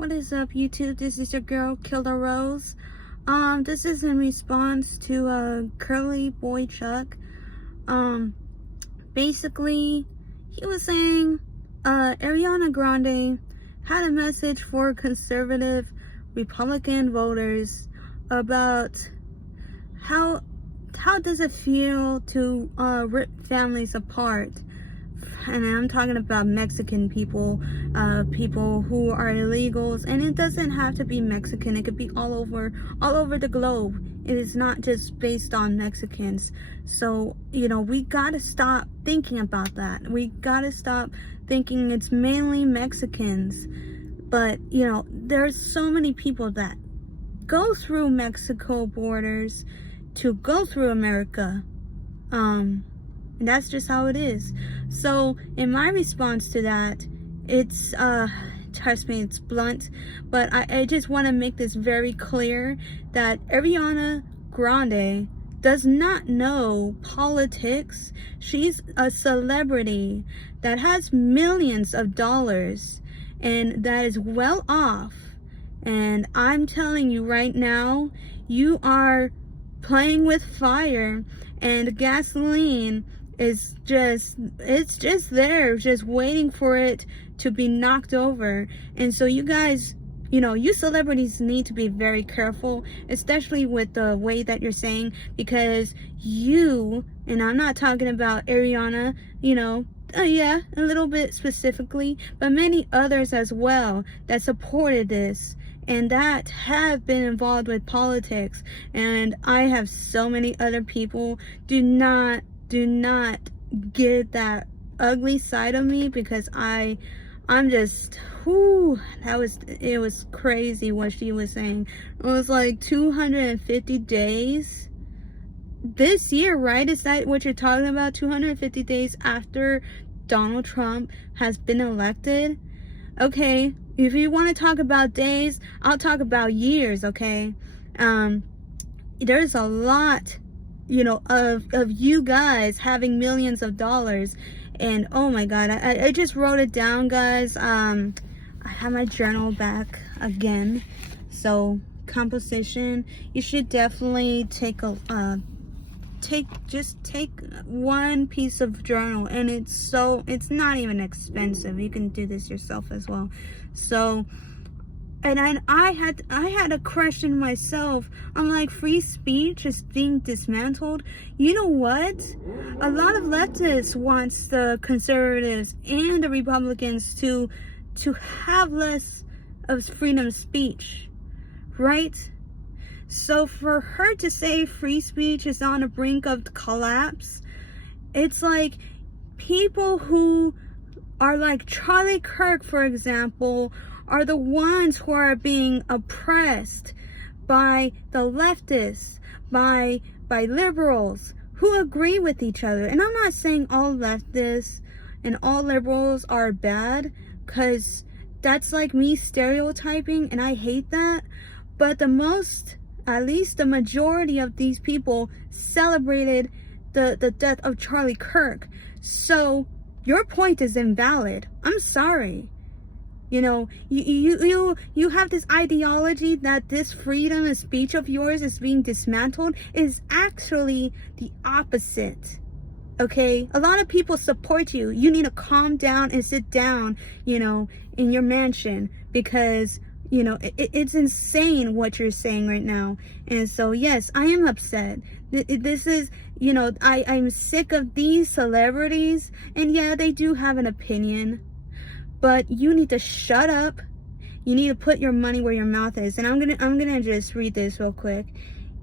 What is up, YouTube? This is your girl, Killer Rose. This is in response to Curly Boy Chuck. Basically, he was saying Ariana Grande had a message for conservative Republican voters about how does it feel to rip families apart. And I'm talking about Mexican people, people who are illegals, and it doesn't have to be Mexican. It could be all over the globe. It is not just based on Mexicans. So, we gotta stop thinking about that. We gotta stop thinking it's mainly Mexicans. But, there's so many people that go through Mexico borders to go through America. And that's just how it is. So in my response to that, it's trust me, it's blunt, but I just want to make this very clear that Ariana Grande does not know politics. She's a celebrity that has millions of dollars and that is well off. And I'm telling you right now, you are playing with fire, and gasoline is just there, just waiting for it to be knocked over. And so you guys, you celebrities need to be very careful, especially with the way that you're saying, because and I'm not talking about Ariana, yeah, a little bit specifically, but many others as well that supported this and that have been involved with politics. And I have so many other people. Do not get that ugly side of me, because I'm just, it was crazy what she was saying. It was like 250 days this year, right? Is that what you're talking about? 250 days after Donald Trump has been elected? Okay, if you want to talk about days, I'll talk about years, okay? There's a lot, of you guys having millions of dollars. And oh my God, I just wrote it down, guys. I have my journal back again. So composition, you should definitely take one piece of journal, and it's not even expensive. You can do this yourself as well. So, and I had a question myself. I'm like, free speech is being dismantled. You know what? A lot of leftists wants the conservatives and the Republicans to have less of freedom of speech, right? So for her to say free speech is on the brink of collapse, it's like people who are like Charlie Kirk, for example, are the ones who are being oppressed by the leftists, by liberals who agree with each other. And I'm not saying all leftists and all liberals are bad, because that's like me stereotyping, and I hate that. But at least the majority of these people celebrated the death of Charlie Kirk. So your point is invalid. I'm sorry. You have this ideology that this freedom of speech of yours is being dismantled. It is actually the opposite. Okay? A lot of people support you. You need to calm down and sit down, in your mansion, because it's insane what you're saying right now. And so, yes, I am upset. This is, I'm sick of these celebrities. And yeah, they do have an opinion. But you need to shut up. You need to put your money where your mouth is. And I'm gonna just read this real quick.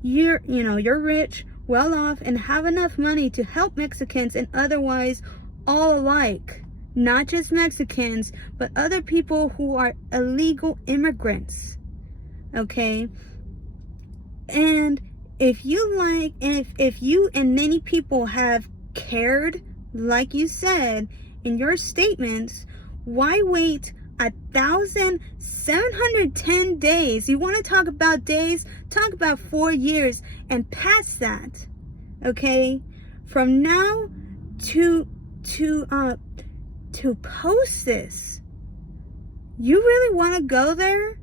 You're rich, well off, and have enough money to help Mexicans and otherwise all alike. Not just Mexicans, but other people who are illegal immigrants. Okay? And if you and many people have cared, like you said in your statements, why wait 1,710 days? You want to talk about days? Talk about 4 years and past that. Okay? From now to post this, You really want to go there?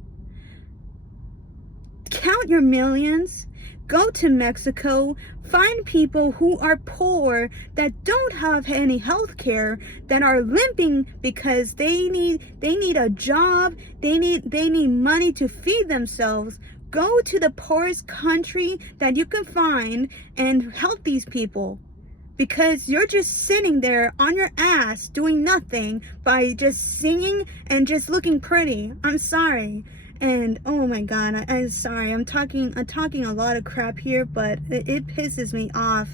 Count your millions. Go to Mexico, find people who are poor, that don't have any health care, that are limping because they need a job, they need money to feed themselves. Go to the poorest country that you can find and help these people. Because you're just sitting there on your ass doing nothing by just singing and just looking pretty. I'm sorry. And oh my god, I'm sorry. I'm talking a lot of crap here, but it pisses me off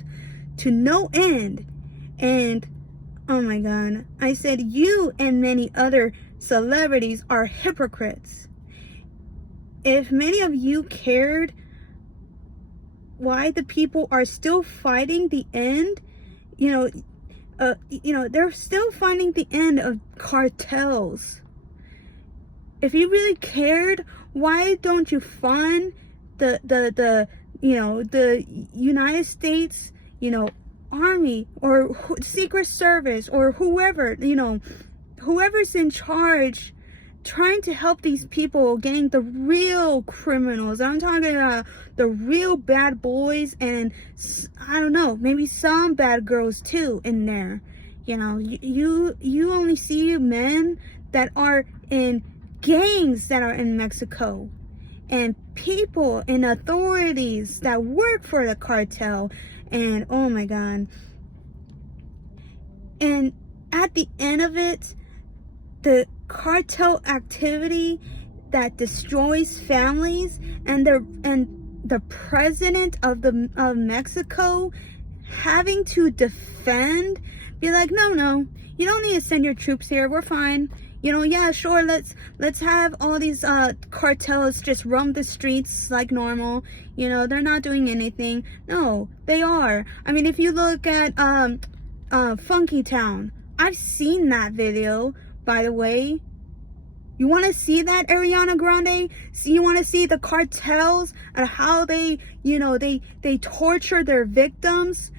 to no end. And oh my god, I said you and many other celebrities are hypocrites. If many of you cared why the people are still fighting the end, they're still fighting the end of cartels. If you really cared, why don't you fund the United States, Army or Secret Service or whoever, whoever's in charge, trying to help these people getting the real criminals. I'm talking about the real bad boys, and I don't know, maybe some bad girls too in there. You only see men that are in gangs that are in Mexico, and people in authorities that work for the cartel. And oh my god, and at the end of it, the cartel activity that destroys families, and the president of Mexico having to defend, be like, no, you don't need to send your troops here, we're fine. Yeah, sure, let's have all these cartels just roam the streets like normal. They're not doing anything. No, they are. I mean, if you look at Funky Town, I've seen that video, by the way. You want to see that, Ariana Grande? You want to see the cartels and how they torture their victims,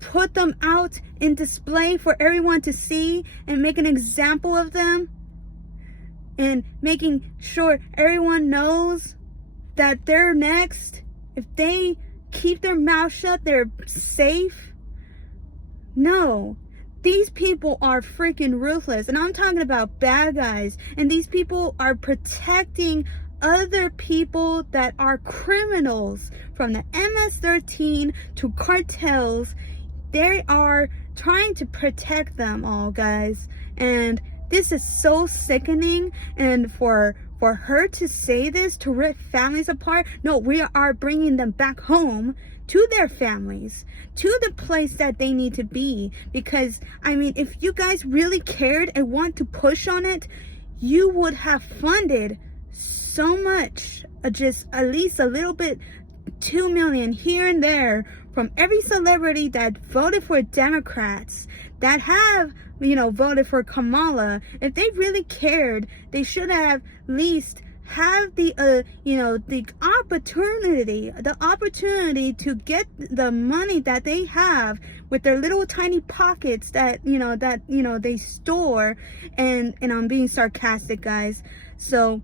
put them out in display for everyone to see and make an example of them, and making sure everyone knows that they're next. If they keep their mouth shut, they're safe. No, these people are freaking ruthless, and I'm talking about bad guys, and these people are protecting other people that are criminals, from the MS-13 to cartels. They are trying to protect them all, guys. And this is so sickening. And for her to say this, to rip families apart, no, we are bringing them back home to their families, to the place that they need to be. Because, I mean, if you guys really cared and want to push on it, you would have funded so much, just at least a little bit, 2 million here and there, from every celebrity that voted for Democrats, that have, voted for Kamala. If they really cared, they should have at least have the opportunity to get the money that they have with their little tiny pockets that they store. And I'm being sarcastic, guys. So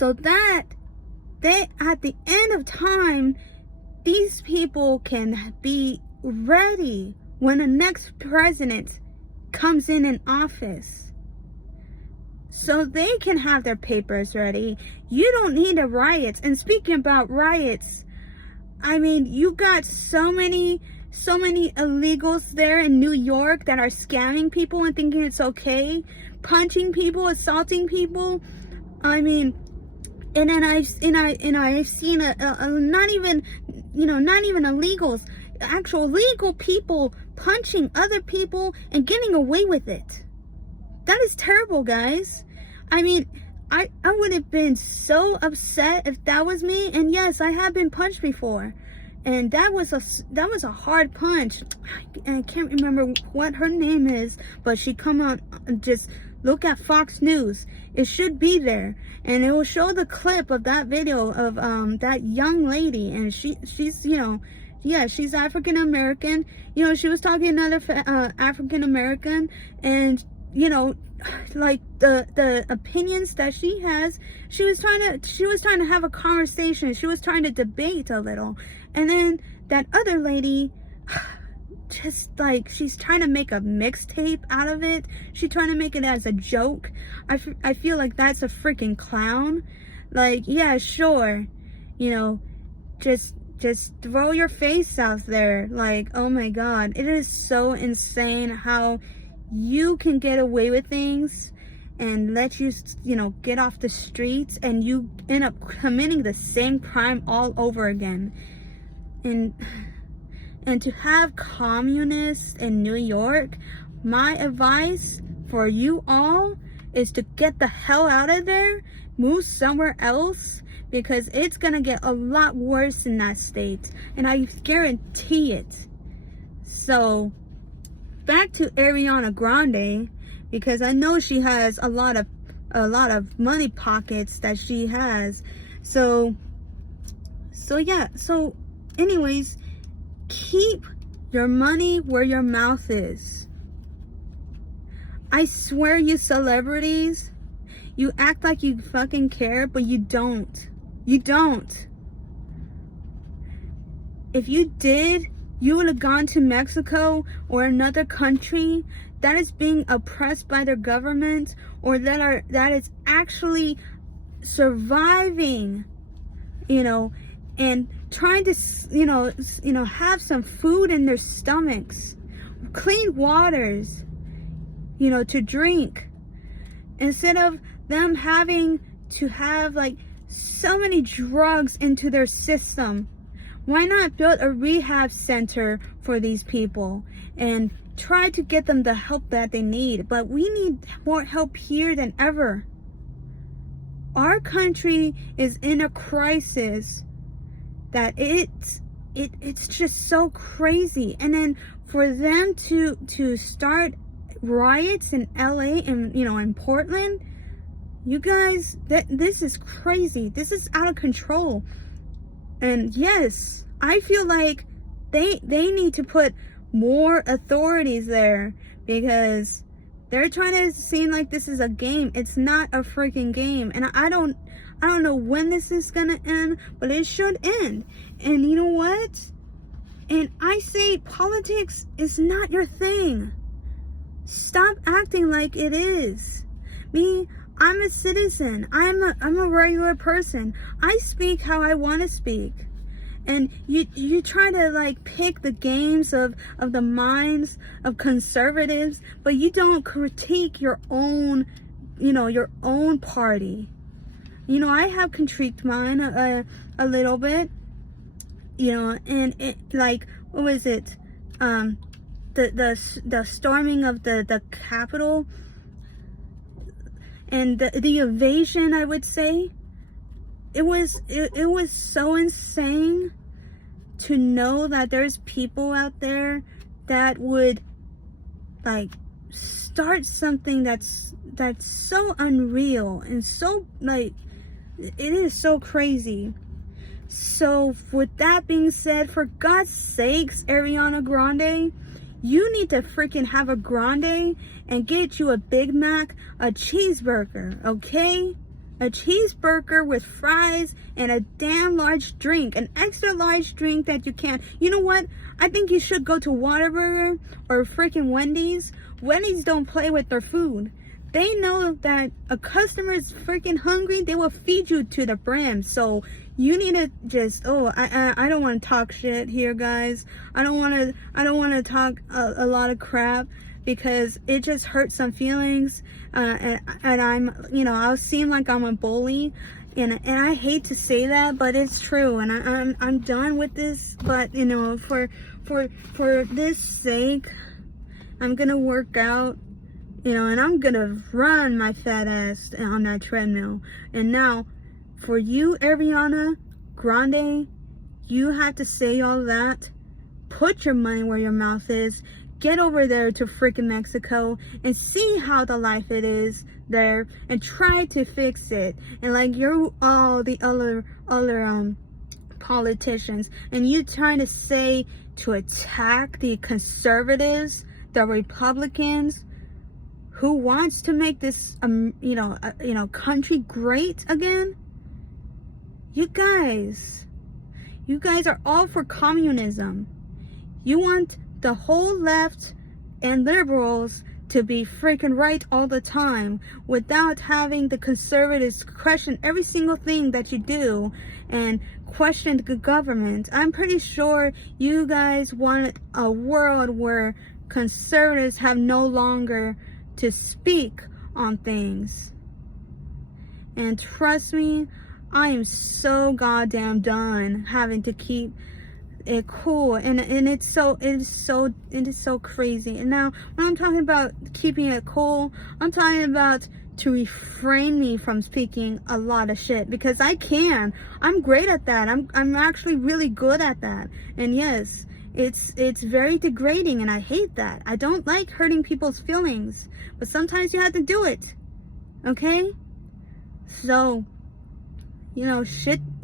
that they, at the end of time, these people can be ready when the next president comes in office, so they can have their papers ready. You don't need a riot. And speaking about riots, I mean, you got so many illegals there in New York that are scamming people and thinking it's okay, punching people, assaulting people. I mean, and then I've seen not even illegals, actual legal people punching other people and getting away with it. That is terrible, guys. I mean, I would have been so upset if that was me. And yes, I have been punched before, and that was a hard punch. I can't remember what her name is, but she come on, just look at Fox News. It should be there, and it will show the clip of that video of that young lady, and she's African American. She was talking to another African American, and you know, like the opinions that she has. She was trying to have a conversation. She was trying to debate a little. And then that other lady, just like, she's trying to make a mixtape out of it. She's trying to make it as a joke. I feel like that's a freaking clown. Like, yeah, sure, you know, just throw your face out there. Like, oh my god, it is so insane how you can get away with things and let you, you know, get off the streets, and you end up committing the same crime all over again. And to have communists in New York, my advice for you all is to get the hell out of there, move somewhere else, because it's gonna get a lot worse in that state, and I guarantee it. So back to Ariana Grande, because I know she has a lot of money pockets that she has. So yeah, so anyways, keep your money where your mouth is. I swear, you celebrities, you act like you fucking care, but you don't. You don't. If you did, you would have gone to Mexico or another country that is being oppressed by their government, or that is actually surviving, you know, and trying to, you know, have some food in their stomachs, clean waters, you know, to drink, instead of them having to have like so many drugs into their system. Why not build a rehab center for these people and try to get them the help that they need? But we need more help here than ever. Our country is in a crisis that it's just so crazy. And then for them to start riots in LA and, you know, in Portland, you guys, this is crazy. This is out of control. And yes, I feel like they need to put more authorities there, because they're trying to seem like this is a game. It's not a freaking game. And I don't know when this is gonna end, but it should end. And you know what? And I say politics is not your thing. Stop acting like it is. Me, I'm a citizen. I'm a regular person. I speak how I want to speak. And you try to like pick the games of the minds of conservatives, but you don't critique your own, you know, your own party. You know, I have critiqued mine a little bit, you know, and it, like, what was it? The storming of the Capitol, and the invasion, I would say, it was so insane to know that there's people out there that would like start something that's so unreal and so, like, it is so crazy. So with that being said, for God's sakes, Ariana Grande, you need to freaking have a grande and get you a Big Mac, a cheeseburger, okay? A cheeseburger with fries and a damn large drink, an extra large drink that you can. You know what? I think you should go to Whataburger or freaking Wendy's. Wendy's don't play with their food. They know that a customer is freaking hungry, they will feed you to the brim. So you need to just, I don't want to talk shit here, guys. I don't want to talk a lot of crap, because it just hurts some feelings, and I'm, you know, I'll seem like I'm a bully, and I hate to say that, but it's true, and I'm done with this. But you know, for this sake, I'm gonna work out, you know, and I'm gonna run my fat ass on that treadmill. And now, for you, Ariana Grande, you have to say all that. Put your money where your mouth is. Get over there to freaking Mexico and see how the life it is there, and try to fix it. And like, you're all the other politicians, and you trying to say to attack the conservatives, the Republicans, who wants to make this, country great again. You guys are all for communism. You want the whole left and liberals to be freaking right all the time without having the conservatives question every single thing that you do and question the government. I'm pretty sure you guys want a world where conservatives have no longer to speak on things. And trust me, I am so goddamn done having to keep it cool, and it is so crazy. And now when I'm talking about keeping it cool, I'm talking about to refrain me from speaking a lot of shit, because I'm great at that. I'm actually really good at that. And yes, it's very degrading, and I hate that. I don't like hurting people's feelings, but sometimes you have to do it. Okay? So,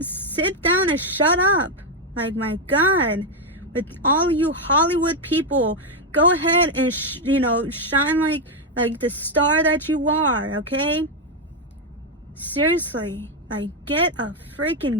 sit down and shut up. Like, my God, with all you Hollywood people, go ahead and shine like the star that you are. Okay? Seriously, like, get a freaking